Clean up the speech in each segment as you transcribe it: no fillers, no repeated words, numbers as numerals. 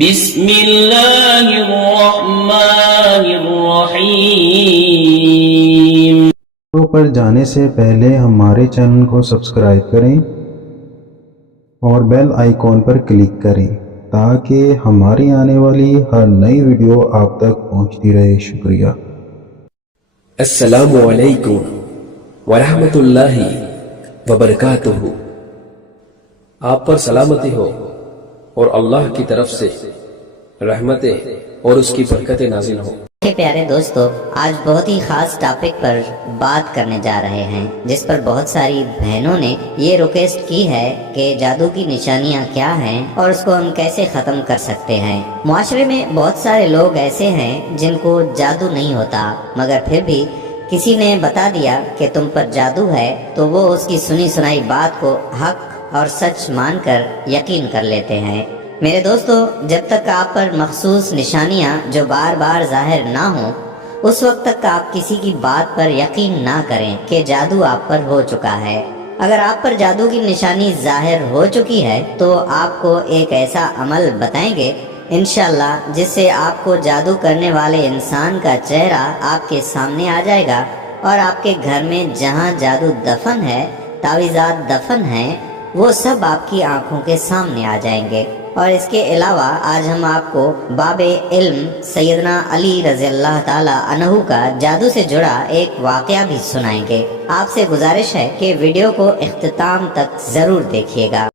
بسم اللہ الرحمن الرحیم۔ پر جانے سے پہلے ہمارے چینل کو سبسکرائب کریں اور بیل آئیکن پر کلک کریں تاکہ ہماری آنے والی ہر نئی ویڈیو آپ تک پہنچتی رہے۔ شکریہ۔ السلام علیکم ورحمۃ اللہ وبرکاتہ۔ آپ پر سلامتی ہو اور اللہ کی طرف سے رحمتیں اور اس کی برکتیں نازل ہوں۔ پیارے دوستو، آج بہت ہی خاص ٹاپک پر بات کرنے جا رہے ہیں، جس پر بہت ساری بہنوں نے یہ ریکویسٹ کی ہے کہ جادو کی نشانیاں کیا ہیں اور اس کو ہم کیسے ختم کر سکتے ہیں۔ معاشرے میں بہت سارے لوگ ایسے ہیں جن کو جادو نہیں ہوتا، مگر پھر بھی کسی نے بتا دیا کہ تم پر جادو ہے تو وہ اس کی سنی سنائی بات کو حق اور سچ مان کر یقین کر لیتے ہیں۔ میرے دوستو، جب تک آپ پر مخصوص نشانیاں جو بار بار ظاہر نہ ہوں، اس وقت تک آپ کسی کی بات پر یقین نہ کریں کہ جادو آپ پر ہو چکا ہے۔ اگر آپ پر جادو کی نشانی ظاہر ہو چکی ہے تو آپ کو ایک ایسا عمل بتائیں گے انشاءاللہ جس سے آپ کو جادو کرنے والے انسان کا چہرہ آپ کے سامنے آ جائے گا، اور آپ کے گھر میں جہاں جادو دفن ہے، تعویذات دفن ہیں، وہ سب آپ کی آنکھوں کے سامنے آ جائیں گے۔ اور اس کے علاوہ آج ہم آپ کو باب علم سیدنا علی رضی اللہ تعالی عنہ کا جادو سے جڑا ایک واقعہ بھی سنائیں گے۔ آپ سے گزارش ہے کہ ویڈیو کو اختتام تک ضرور دیکھیے گا۔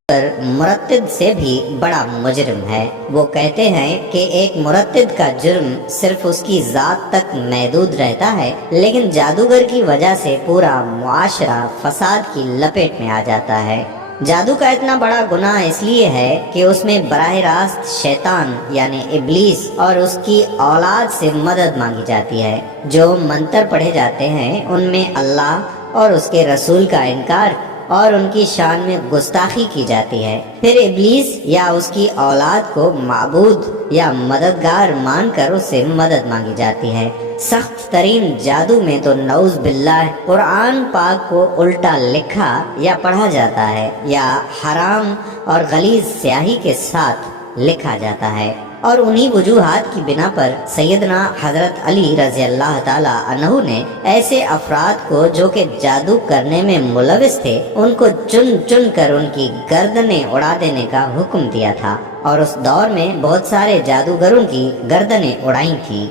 مرتد سے بھی بڑا مجرم ہے۔ وہ کہتے ہیں کہ ایک مرتد کا جرم صرف اس کی ذات تک محدود رہتا ہے، لیکن جادوگر کی وجہ سے پورا معاشرہ فساد کی لپیٹ میں آ جاتا ہے۔ جادو کا اتنا بڑا گناہ اس لیے ہے کہ اس میں براہ راست شیطان یعنی ابلیس اور اس کی اولاد سے مدد مانگی جاتی ہے۔ جو منتر پڑھے جاتے ہیں ان میں اللہ اور اس کے رسول کا انکار اور ان کی شان میں گستاخی کی جاتی ہے۔ پھر ابلیس یا اس کی اولاد کو معبود یا مددگار مان کر اس سے مدد مانگی جاتی ہے۔ سخت ترین جادو میں تو نعوذ باللہ قرآن پاک کو الٹا لکھا یا پڑھا جاتا ہے، یا حرام اور غلیظ سیاہی کے ساتھ لکھا جاتا ہے، اور انہی وجوہات کی بنا پر سیدنا حضرت علی رضی اللہ تعالی عنہ نے ایسے افراد کو جو کہ جادو کرنے میں ملوث تھے، ان کو چن چن کر ان کی گردنیں اڑا دینے کا حکم دیا تھا، اور اس دور میں بہت سارے جادوگروں کی گردنیں اڑائی تھیں۔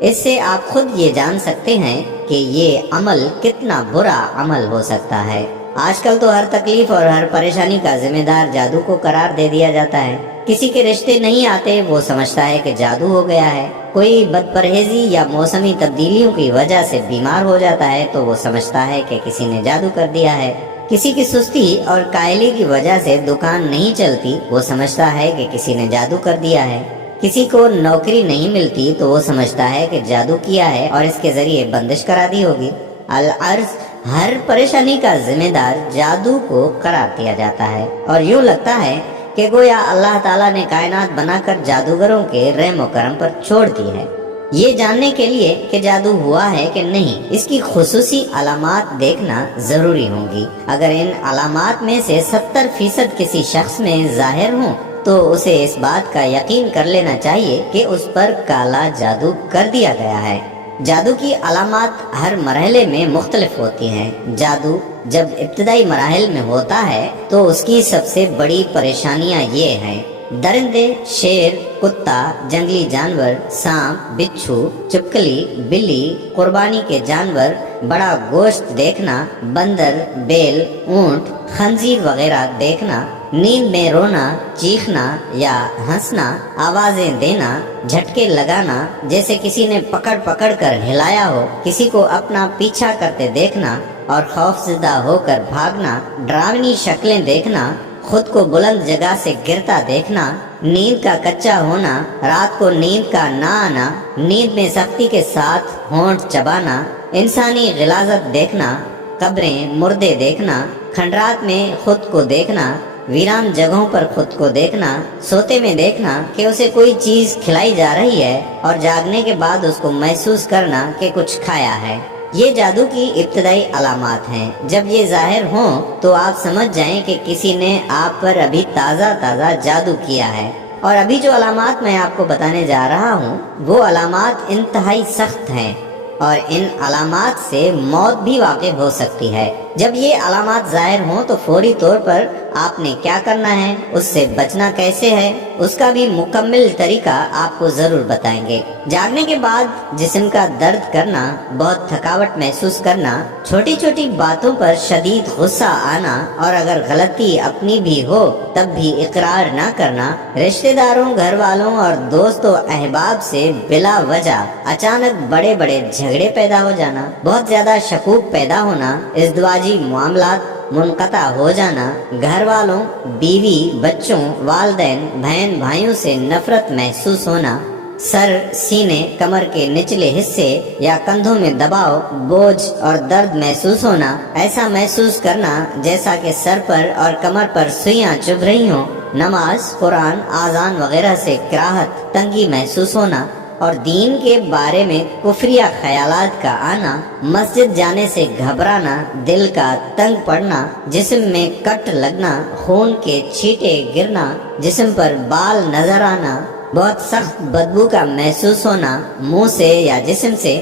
اس سے آپ خود یہ جان سکتے ہیں کہ یہ عمل کتنا برا عمل ہو سکتا ہے۔ آج کل تو ہر تکلیف اور ہر پریشانی کا ذمہ دار جادو کو قرار دے دیا جاتا ہے۔ کسی کے رشتے نہیں آتے، وہ سمجھتا ہے کہ جادو ہو گیا ہے۔ کوئی بد پرہیزی یا موسمی تبدیلیوں کی وجہ سے بیمار ہو جاتا ہے تو وہ سمجھتا ہے کہ کسی نے جادو کر دیا ہے۔ کسی کی سستی اور کائلی کی وجہ سے دکان نہیں چلتی، وہ سمجھتا ہے کہ کسی نے جادو کر دیا ہے۔ کسی کو نوکری نہیں ملتی تو وہ سمجھتا ہے کہ جادو کیا ہے اور اس کے ذریعے بندش کرا دی ہوگی۔ العرض ہر پریشانی کا ذمہ دار جادو کو قرار دیا جاتا ہے، اور یوں لگتا ہے کہ گویا اللہ تعالیٰ نے کائنات بنا کر جادوگروں کے رحم و کرم پر چھوڑ دی ہے۔ یہ جاننے کے لیے کہ جادو ہوا ہے کہ نہیں، اس کی خصوصی علامات دیکھنا ضروری ہوں گی۔ اگر ان علامات میں سے 70% کسی شخص میں ظاہر ہوں تو اسے اس بات کا یقین کر لینا چاہیے کہ اس پر کالا جادو کر دیا گیا ہے۔ جادو کی علامات ہر مرحلے میں مختلف ہوتی ہیں۔ جادو جب ابتدائی مراحل میں ہوتا ہے تو اس کی سب سے بڑی پریشانیاں یہ ہیں: درندے، شیر، کتا، جنگلی جانور، سانپ، بچھو، چپکلی، بلی، قربانی کے جانور، بڑا گوشت دیکھنا، بندر، بیل، اونٹ، خنزیر وغیرہ دیکھنا، نیند میں رونا، چیخنا یا ہنسنا، آوازیں دینا، جھٹکے لگانا جیسے کسی نے پکڑ پکڑ کر ہلایا ہو، کسی کو اپنا پیچھا کرتے دیکھنا اور خوفزدہ ہو کر بھاگنا، ڈراؤنی شکلیں دیکھنا، خود کو بلند جگہ سے گرتا دیکھنا، نیند کا کچا ہونا، رات کو نیند کا نہ آنا، نیند میں سختی کے ساتھ ہونٹ چبانا، انسانی غلاظت دیکھنا، قبریں، مردے دیکھنا، کھنڈرات میں خود کو دیکھنا، ویران جگہوں پر خود کو دیکھنا، سوتے میں دیکھنا کہ اسے کوئی چیز کھلائی جا رہی ہے اور جاگنے کے بعد اس کو محسوس کرنا کہ کچھ کھایا ہے۔ یہ جادو کی ابتدائی علامات ہیں۔ جب یہ ظاہر ہوں تو آپ سمجھ جائیں کہ کسی نے آپ پر ابھی تازہ جادو کیا ہے۔ اور ابھی جو علامات میں آپ کو بتانے جا رہا ہوں وہ علامات انتہائی سخت ہیں اور ان علامات سے موت بھی واقع ہو سکتی ہے۔ جب یہ علامات ظاہر ہوں تو فوری طور پر آپ نے کیا کرنا ہے، اس سے بچنا کیسے ہے، اس کا بھی مکمل طریقہ آپ کو ضرور بتائیں گے۔ جاگنے کے بعد جسم کا درد کرنا، بہت تھکاوٹ محسوس کرنا، چھوٹی چھوٹی باتوں پر شدید غصہ آنا اور اگر غلطی اپنی بھی ہو تب بھی اقرار نہ کرنا، رشتہ داروں، گھر والوں اور دوستوں احباب سے بلا وجہ اچانک بڑے بڑے جھگڑے پیدا ہو جانا، بہت زیادہ شکوک پیدا ہونا، ازدواجی معاملات منقطع ہو جانا، گھر والوں، بیوی، بچوں، والدین، بہن بھائیوں سے نفرت محسوس ہونا، سر، سینے، کمر کے نچلے حصے یا کندھوں میں دباؤ، بوجھ اور درد محسوس ہونا، ایسا محسوس کرنا جیسا کہ سر پر اور کمر پر سوئیاں چبھ رہی ہوں، نماز، قرآن، آذان وغیرہ سے کراہت، تنگی محسوس ہونا اور دین کے بارے میں کفریہ خیالات کا آنا، مسجد جانے سے گھبرانا، دل کا تنگ پڑنا، جسم میں کٹ لگنا، خون کے چھینٹے گرنا، جسم پر بال نظر آنا، بہت سخت بدبو کا محسوس ہونا منہ سے یا جسم سے،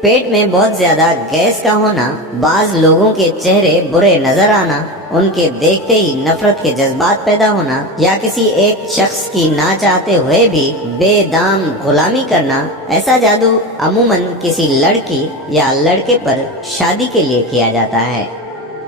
پیٹ میں بہت زیادہ گیس کا ہونا، بعض لوگوں کے چہرے برے نظر آنا، ان کے دیکھتے ہی نفرت کے جذبات پیدا ہونا یا کسی ایک شخص کی نہ چاہتے ہوئے بھی بے دام غلامی کرنا، ایسا جادو عموماً کسی لڑکی یا لڑکے پر شادی کے لیے کیا جاتا ہے۔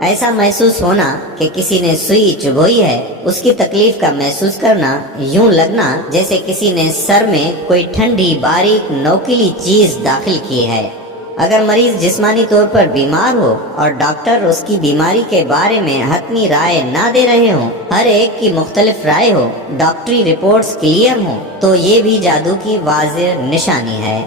ایسا محسوس ہونا کہ کسی نے سوئی چبھوئی ہے، اس کی تکلیف کا محسوس کرنا، یوں لگنا جیسے کسی نے سر میں کوئی ٹھنڈی باریک نوکیلی چیز داخل کی ہے۔ اگر مریض جسمانی طور پر بیمار ہو اور ڈاکٹر اس کی بیماری کے بارے میں حتمی رائے نہ دے رہے ہوں، ہر ایک کی مختلف رائے ہو، ڈاکٹری رپورٹس کلیئر ہوں، تو یہ بھی جادو کی واضح نشانی ہے۔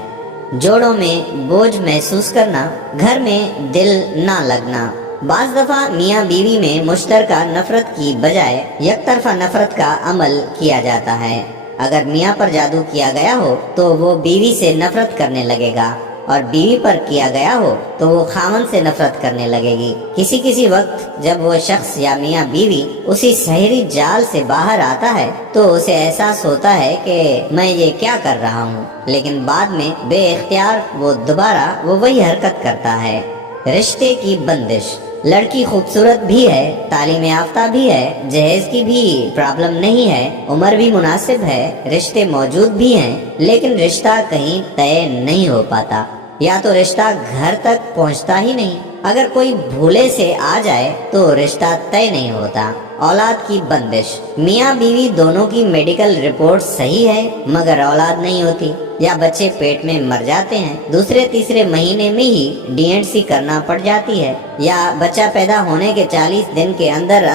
جوڑوں میں بوجھ محسوس کرنا، گھر میں دل نہ لگنا، بعض دفعہ میاں بیوی میں مشترکہ نفرت کی بجائے یک طرفہ نفرت کا عمل کیا جاتا ہے۔ اگر میاں پر جادو کیا گیا ہو تو وہ بیوی سے نفرت کرنے لگے گا اور بیوی پر کیا گیا ہو تو وہ خاوند سے نفرت کرنے لگے گی۔ کسی وقت جب وہ شخص یا میاں بیوی اسی سحری جال سے باہر آتا ہے تو اسے احساس ہوتا ہے کہ میں یہ کیا کر رہا ہوں، لیکن بعد میں بے اختیار وہ دوبارہ وہی حرکت کرتا ہے۔ رشتے کی بندش، لڑکی خوبصورت بھی ہے، تعلیم یافتہ بھی ہے، جہیز کی بھی پرابلم نہیں ہے، عمر بھی مناسب ہے، رشتے موجود بھی ہیں، لیکن رشتہ کہیں طے نہیں ہو پاتا یا تو رشتہ گھر تک پہنچتا ہی نہیں، اگر کوئی بھولے سے آ جائے تو رشتہ طے نہیں ہوتا۔ اولاد کی بندش، میاں بیوی دونوں کی میڈیکل رپورٹ صحیح ہے مگر اولاد نہیں ہوتی یا بچے پیٹ میں مر جاتے ہیں، دوسرے تیسرے مہینے میں ہی DNC کرنا پڑ جاتی ہے، یا بچہ پیدا ہونے کے 40 دن کے اندر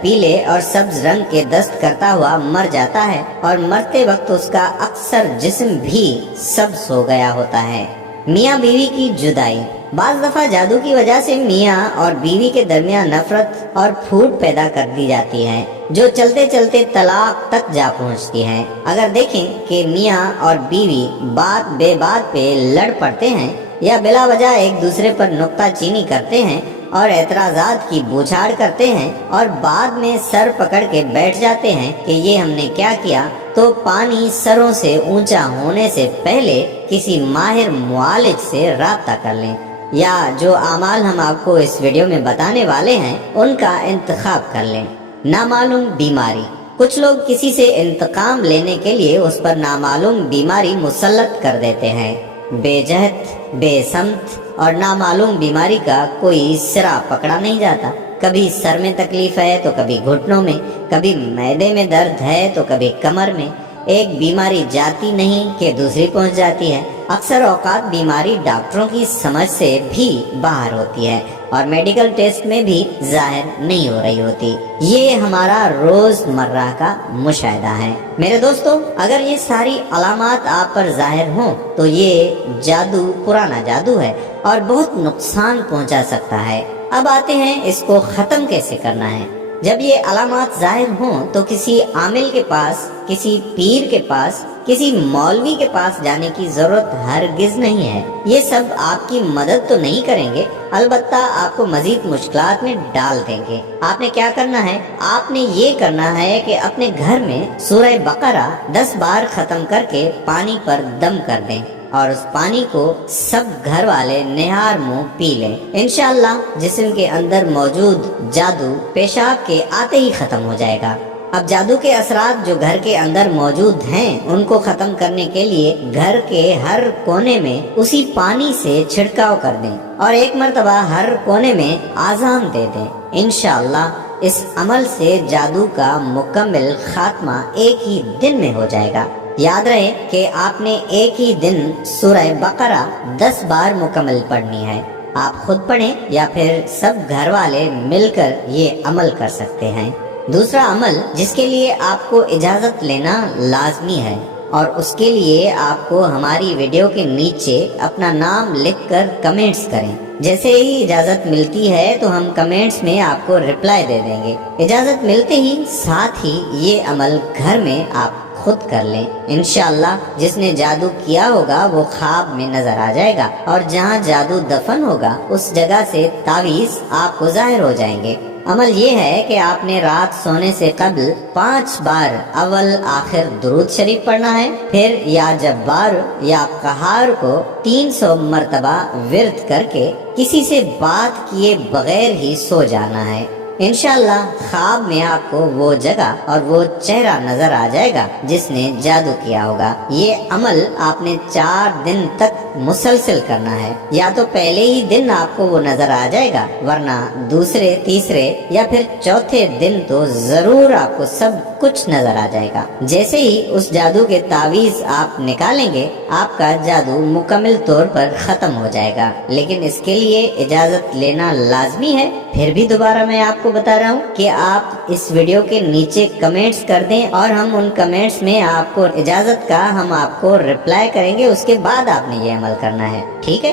پیلے اور سبز رنگ کے دست کرتا ہوا مر جاتا ہے اور مرتے وقت اس کا اکثر جسم بھی سبز ہو گیا ہوتا ہے۔ میاں بیوی کی جدائی، بعض دفعہ جادو کی وجہ سے میاں اور بیوی کے درمیان نفرت اور پھوٹ پیدا کر دی جاتی ہے جو چلتے چلتے طلاق تک جا پہنچتی ہے۔ اگر دیکھیں کہ میاں اور بیوی بات بے بات پہ لڑ پڑتے ہیں یا بلا وجہ ایک دوسرے پر نکتہ چینی کرتے ہیں اور اعتراضات کی بوچھاڑ کرتے ہیں اور بعد میں سر پکڑ کے بیٹھ جاتے ہیں کہ یہ ہم نے کیا کیا، تو پانی سروں سے اونچا ہونے سے پہلے کسی ماہر معالج سے رابطہ کر لیں یا جو اعمال ہم آپ کو اس ویڈیو میں بتانے والے ہیں ان کا انتخاب کر لیں۔ نامعلوم بیماری، کچھ لوگ کسی سے انتقام لینے کے لیے اس پر نامعلوم بیماری مسلط کر دیتے ہیں۔ بے جہت، بے سمت اور نامعلوم بیماری کا کوئی سرا پکڑا نہیں جاتا، کبھی سر میں تکلیف ہے تو کبھی گھٹنوں میں، کبھی معدے میں درد ہے تو کبھی کمر میں، ایک بیماری جاتی نہیں کہ دوسری پہنچ جاتی ہے۔ اکثر اوقات بیماری ڈاکٹروں کی سمجھ سے بھی باہر ہوتی ہے اور میڈیکل ٹیسٹ میں بھی ظاہر نہیں ہو رہی ہوتی۔ یہ ہمارا روز مرہ کا مشاہدہ ہے۔ میرے دوستو، اگر یہ ساری علامات آپ پر ظاہر ہوں تو یہ جادو پرانا جادو ہے اور بہت نقصان پہنچا سکتا ہے۔ اب آتے ہیں اس کو ختم کیسے کرنا ہے۔ جب یہ علامات ظاہر ہوں تو کسی عامل کے پاس، کسی پیر کے پاس کسی مولوی کے پاس جانے کی ضرورت ہرگز نہیں ہے۔ یہ سب آپ کی مدد تو نہیں کریں گے، البتہ آپ کو مزید مشکلات میں ڈال دیں گے۔ آپ نے کیا کرنا ہے؟ آپ نے یہ کرنا ہے کہ اپنے گھر میں سورہ بقرہ 10 بار ختم کر کے پانی پر دم کر دیں اور اس پانی کو سب گھر والے نہار منہ پی لیں۔ انشاءاللہ جسم کے اندر موجود جادو پیشاب کے آتے ہی ختم ہو جائے گا۔ اب جادو کے اثرات جو گھر کے اندر موجود ہیں ان کو ختم کرنے کے لیے گھر کے ہر کونے میں اسی پانی سے چھڑکاؤ کر دیں اور ایک مرتبہ ہر کونے میں آذان دے دیں۔ انشاءاللہ اس عمل سے جادو کا مکمل خاتمہ ایک ہی دن میں ہو جائے گا۔ یاد رہے کہ آپ نے ایک ہی دن سورہ بقرہ 10 بار مکمل پڑھنی ہے۔ آپ خود پڑھیں یا پھر سب گھر والے مل کر یہ عمل کر سکتے ہیں۔ دوسرا عمل جس کے لیے آپ کو اجازت لینا لازمی ہے اور اس کے لیے آپ کو ہماری ویڈیو کے نیچے اپنا نام لکھ کر کمنٹس کریں۔ جیسے ہی اجازت ملتی ہے تو ہم کمنٹس میں آپ کو رپلائی دے دیں گے۔ اجازت ملتے ہی ساتھ ہی یہ عمل گھر میں آپ خود کر لیں۔ انشاءاللہ جس نے جادو کیا ہوگا وہ خواب میں نظر آ جائے گا اور جہاں جادو دفن ہوگا اس جگہ سے تعویذ آپ کو ظاہر ہو جائیں گے۔ عمل یہ ہے کہ آپ نے رات سونے سے قبل 5 بار اول آخر درود شریف پڑھنا ہے، پھر یا جبار یا قہار کو 300 مرتبہ ورد کر کے کسی سے بات کیے بغیر ہی سو جانا ہے۔ انشاءاللہ خواب میں آپ کو وہ جگہ اور وہ چہرہ نظر آ جائے گا جس نے جادو کیا ہوگا۔ یہ عمل آپ نے 4 دن تک مسلسل کرنا ہے۔ یا تو پہلے ہی دن آپ کو وہ نظر آ جائے گا، ورنہ دوسرے، تیسرے یا پھر چوتھے دن تو ضرور آپ کو سب کچھ نظر آ جائے گا۔ جیسے ہی اس جادو کے تعویذ آپ نکالیں گے آپ کا جادو مکمل طور پر ختم ہو جائے گا، لیکن اس کے لیے اجازت لینا لازمی ہے۔ پھر بھی دوبارہ میں آپ کو بتا رہا ہوں کہ آپ اس ویڈیو کے نیچے کمنٹس کر دیں اور ہم ان کمنٹس میں آپ کو اجازت کا ہم آپ کو رپلائی کریں گے، اس کے بعد آپ نے یہ عمل کرنا ہے، ٹھیک ہے؟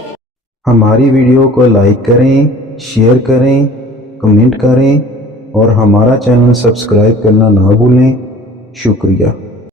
ہماری ویڈیو کو لائک کریں، شیئر کریں، کمنٹ کریں اور ہمارا چینل سبسکرائب کرنا نہ بھولیں۔ شکریہ۔